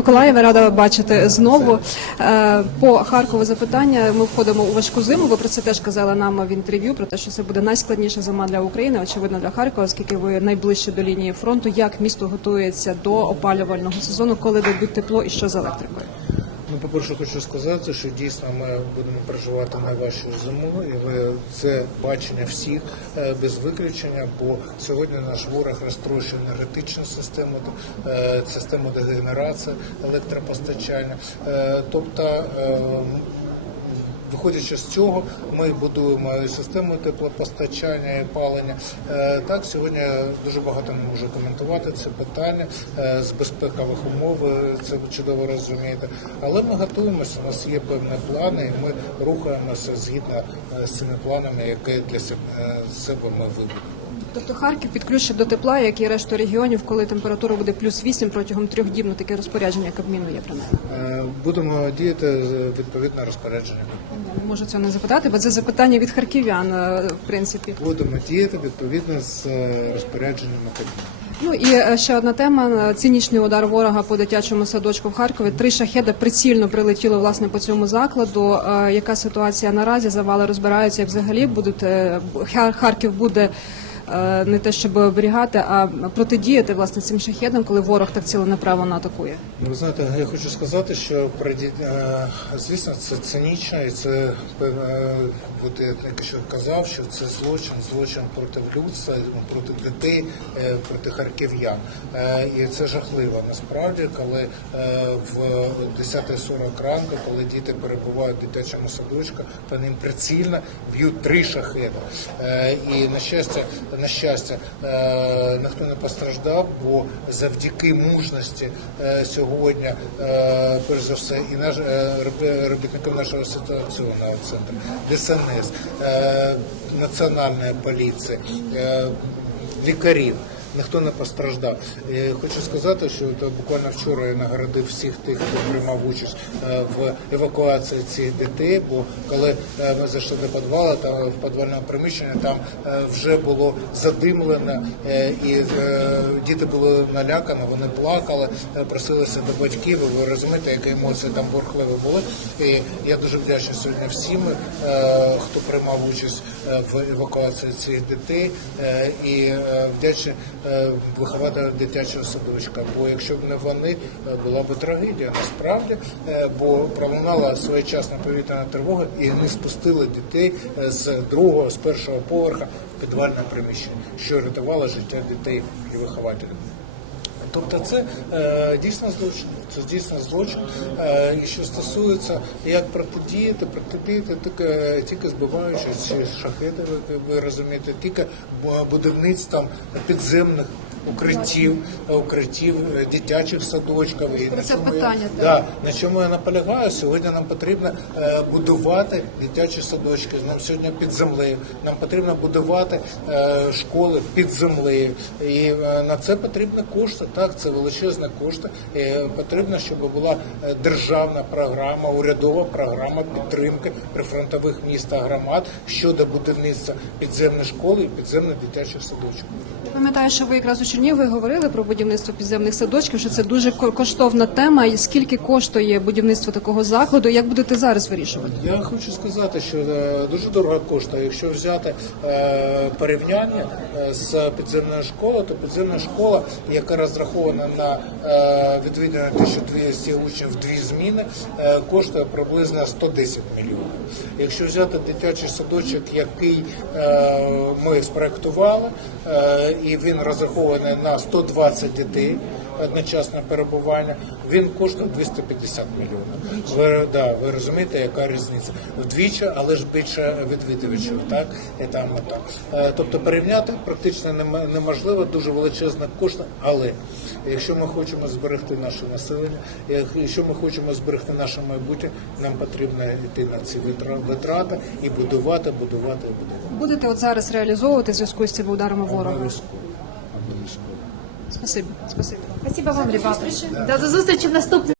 Миколаєва, рада бачити знову. Е, По Харкову запитання. Ми входимо у важку зиму. Ви про це теж казали нам в інтерв'ю, про те, що це буде найскладніша зима для України, очевидно для Харкова, оскільки ви найближче до лінії фронту. Як місто готується до опалювального сезону, коли дадуть тепло і що з електрикою? Ну, по-перше, хочу сказати, що дійсно ми будемо переживати найважчу зиму, ви- це бачення всіх е, без виключення, бо сьогодні наш ворог розтрощує енергетичну систему, е, систему дегенерації, електропостачання. Е, Тобто, Виходячи з цього, ми будуємо і систему теплопостачання і палення. Е, Так, сьогодні дуже багато не можу коментувати це питання е, з безпекових умов. Це ви чудово розумієте. Але ми готуємося. У нас є певні плани, і ми рухаємося згідно е, з цими планами, які для себе е, ми вибудуємо. Тобто Харків підключить до тепла, як і решту регіонів, коли температура буде плюс 8 протягом трьох діб. Ну таке розпорядження Кабміну є принаймні. Е, Будемо діяти е, відповідно розпорядження. Я не можу цього не запитати, бо це запитання від харків'ян, е, в принципі. Будемо діяти відповідно з е, розпорядженнями Кабміну. Ну і е, ще одна тема: цинічний удар ворога по дитячому садочку в Харкові. Три шахеда прицільно прилетіли власне по цьому закладу. Яка ситуація наразі? Завали розбираються, як взагалі будуть Хар- Харків буде. Е, Не те, щоб оберігати, а протидіяти власне цим шахедам, коли ворог так ціленаправно атакує. Ну, ви знаєте, я хочу сказати, що е, звісно, це цинічно, і це певне, от я тільки що казав, що це злочин, злочин проти людства, проти дітей, е, проти харків'ян. Е, І це жахливо насправді, коли е, в 10.40 ранку, коли діти перебувають в дитячому садочку, по ним прицільно б'ють три шахеди. Е, І на щастя, на щастя, е, ніхто не постраждав, бо завдяки мужності е, сьогодні, е, перш за все, і наш робітникам нашого ситуаційного центру, ДСНС, е, Національної поліції, е, лікарів. Ніхто не постраждав. Е, Хочу сказати, що буквально вчора я нагородив всіх тих, хто приймав участь е, в евакуації цих дітей. Бо коли е, ми зайшли до підвалу, там в підвальному приміщенні там е, вже було задимлено, е, і е, діти були налякані, вони плакали, е, просилися до батьків. І Ви розумієте, які емоції там бурхливі були. І я дуже вдячний сьогодні всім, е, хто приймав участь е, в евакуації цих дітей, е, і е, вдячний е, вихователям дитячого садочка. Бо якщо б не вони, е, була б трагедія насправді, е, бо пролунала своєчасна повітряна тривога, і не спустили дітей з другого, з першого поверха в підвальне приміщення, що рятувало життя дітей і вихователів. Тобто це е, дійсно злочин. Це дійсно злочин. Е, що стосується як протидіяти, протидіяти тільки, тільки збиваючи ці шахеди, ви, розумієте, тільки бу- будівництвом підземних укриттів, укриттів е, дитячих садочків. І на чому питання, я, да, на чому я наполягаю, сьогодні нам потрібно е, будувати дитячі садочки. Нам сьогодні під землею. Нам потрібно будувати е, школи під землею. І е, на це потрібні кошти. Так, це величезні кошти. І потрібно, щоб була е, державна програма, урядова програма підтримки прифронтових міст та громад щодо будівництва підземної школи і підземних дитячих садочків. Я пам'ятаю, що ви якраз у Чернігові говорили про будівництво підземних садочків, що це дуже ко- коштовна тема. І скільки коштує будівництво такого закладу? Як будете зараз вирішувати? Я хочу сказати, що е, дуже дорого коштує. Якщо взяти е, порівняння е, з підземною школою, то підземна школа, яка розрахована на відвідування 1200 учнів дві зміни, коштує приблизно 110 мільйонів. Якщо взяти дитячий садочок, який ми спроектували, і він розрахований на 120 дітей. Одночасне перебування він коштує 250 мільйонів. Ви да, ви розумієте, яка різниця вдвічі, але ж більше відвідувачів, так і там і так. Е, Тобто порівняти практично нем- неможливо, дуже величезна кошти. Але якщо ми хочемо зберегти наше населення, якщо ми хочемо зберегти наше майбутнє, нам потрібно йти на ці витрати і будувати, будувати і будувати. Будете от зараз реалізовувати зв'язку з цими ударами ворога? Спасибо, спасибо. Спасибо вам, ребята. Да, до зустрічі в наступному.